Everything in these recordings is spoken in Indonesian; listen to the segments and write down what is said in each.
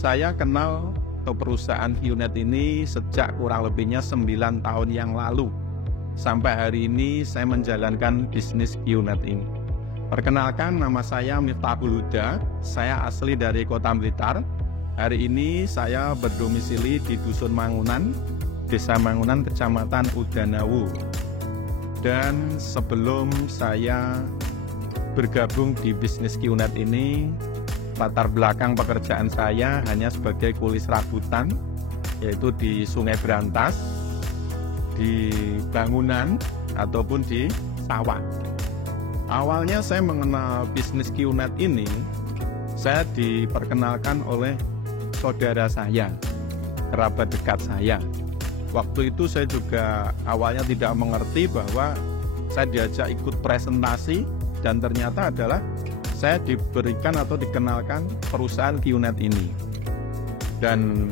Saya kenal ke perusahaan QNet ini sejak kurang lebihnya 9 tahun yang lalu. Sampai hari ini saya menjalankan bisnis QNet ini. Perkenalkan, nama saya Miftahul Huda. Saya asli dari Kota Blitar. Hari ini saya berdomisili di Dusun Mangunan, Desa Mangunan, Kecamatan Udanawu. Dan sebelum saya bergabung di bisnis QNet ini, latar belakang pekerjaan saya hanya sebagai kuli serabutan, yaitu di Sungai Brantas, di bangunan, ataupun di sawah. Awalnya saya mengenal bisnis QNet ini, saya diperkenalkan oleh saudara saya, kerabat dekat saya. Waktu itu saya juga awalnya tidak mengerti bahwa saya diajak ikut presentasi, dan ternyata adalah saya diberikan atau dikenalkan perusahaan QNet ini. Dan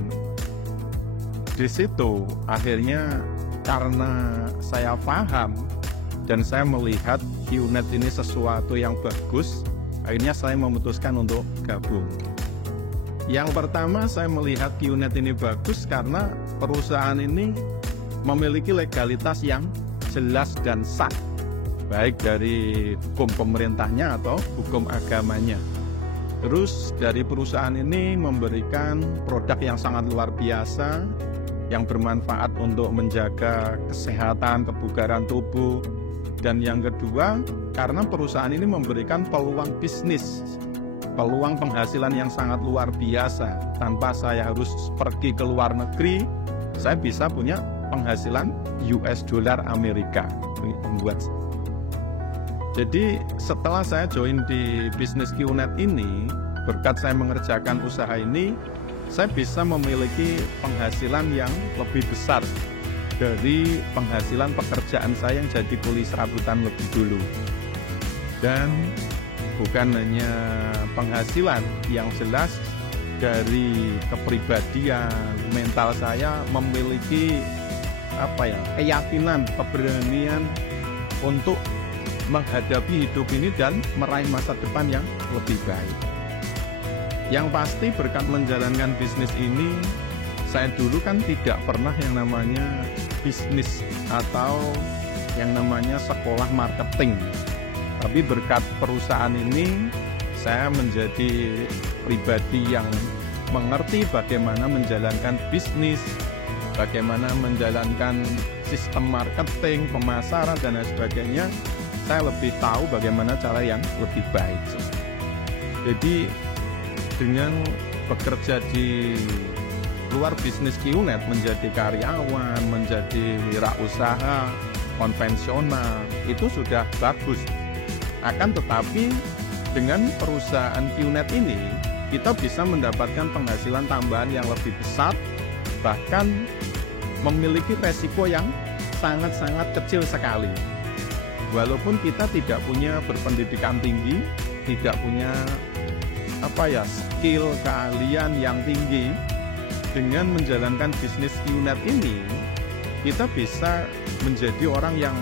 di situ akhirnya karena saya paham dan saya melihat QNet ini sesuatu yang bagus, akhirnya saya memutuskan untuk gabung. Yang pertama, saya melihat QNet ini bagus karena perusahaan ini memiliki legalitas yang jelas dan sah, baik dari hukum pemerintahnya atau hukum agamanya. Terus dari perusahaan ini memberikan produk yang sangat luar biasa, yang bermanfaat untuk menjaga kesehatan, kebugaran tubuh. Dan yang kedua, karena perusahaan ini memberikan peluang bisnis, peluang penghasilan yang sangat luar biasa. Tanpa saya harus pergi ke luar negeri, saya bisa punya penghasilan US dollar Amerika. Membuat. Jadi setelah saya join di bisnis QNet ini, berkat saya mengerjakan usaha ini, saya bisa memiliki penghasilan yang lebih besar dari penghasilan pekerjaan saya yang jadi kuli serabutan lebih dulu. Dan bukan hanya penghasilan, yang jelas dari kepribadian, mental saya memiliki keyakinan, keberanian untuk menghadapi hidup ini dan meraih masa depan yang lebih baik. Yang pasti berkat menjalankan bisnis ini, saya dulu kan tidak pernah yang namanya bisnis atau yang namanya sekolah marketing. Tapi berkat perusahaan ini, saya menjadi pribadi yang mengerti bagaimana menjalankan bisnis, bagaimana menjalankan sistem marketing, pemasaran, dan lain sebagainya. Saya lebih tahu bagaimana cara yang lebih baik. Jadi dengan bekerja di luar bisnis QNet, menjadi karyawan, menjadi wirausaha konvensional, itu sudah bagus. Akan tetapi dengan perusahaan QNet ini, kita bisa mendapatkan penghasilan tambahan yang lebih besar, bahkan memiliki resiko yang sangat-sangat kecil sekali. Walaupun kita tidak punya berpendidikan tinggi, tidak punya skill, keahlian yang tinggi, dengan menjalankan bisnis QNet ini, kita bisa menjadi orang yang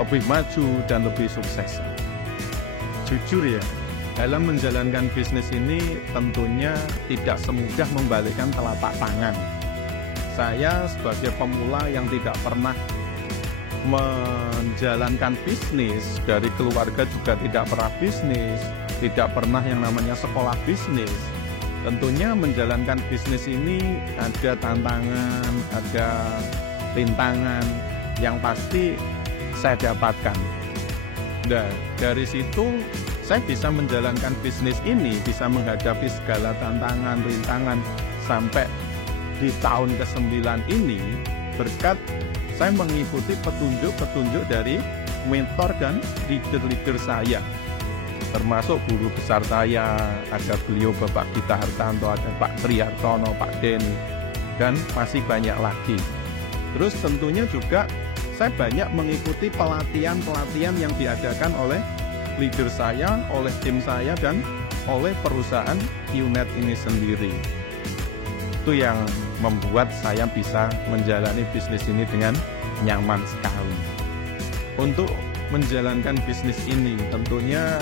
lebih maju dan lebih sukses. Jujur ya, dalam menjalankan bisnis ini tentunya tidak semudah membalikkan telapak tangan. Saya sebagai pemula yang tidak pernah menjalankan bisnis, dari keluarga juga tidak pernah bisnis, tidak pernah yang namanya sekolah bisnis. Tentunya menjalankan bisnis ini ada tantangan, ada rintangan yang pasti saya dapatkan. Nah, dari situ saya bisa menjalankan bisnis ini, bisa menghadapi segala tantangan, rintangan sampai di tahun ke-9 ini berkat saya mengikuti petunjuk-petunjuk dari mentor dan leader-leader saya. Termasuk guru besar saya, ada beliau Bapak Gita Hartanto, ada Pak Tri Hartono, Pak Denny, dan masih banyak lagi. Terus tentunya juga saya banyak mengikuti pelatihan-pelatihan yang diadakan oleh leader saya, oleh tim saya, dan oleh perusahaan QNet ini sendiri. Itu yang membuat saya bisa menjalani bisnis ini dengan nyaman sekali. Untuk menjalankan bisnis ini tentunya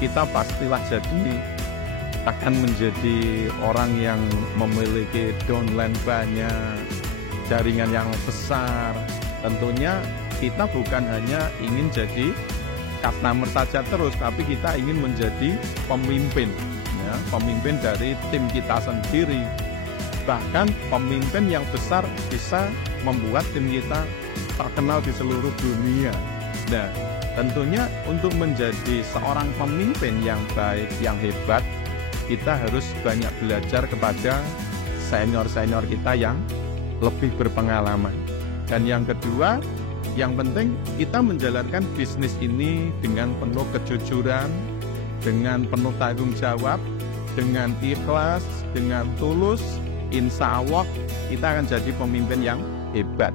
kita pastilah jadi akan menjadi orang yang memiliki downline banyak, jaringan yang besar. Tentunya kita bukan hanya ingin jadi customer saja terus, tapi kita ingin menjadi pemimpin, ya, pemimpin dari tim kita sendiri. Bahkan pemimpin yang besar bisa membuat tim kita terkenal di seluruh dunia. Nah, tentunya untuk menjadi seorang pemimpin yang baik, yang hebat, kita harus banyak belajar kepada senior-senior kita yang lebih berpengalaman. Dan yang kedua, yang penting kita menjalankan bisnis ini dengan penuh kejujuran, dengan penuh tanggung jawab, dengan ikhlas, dengan tulus. Insya Allah kita akan jadi pemimpin yang hebat.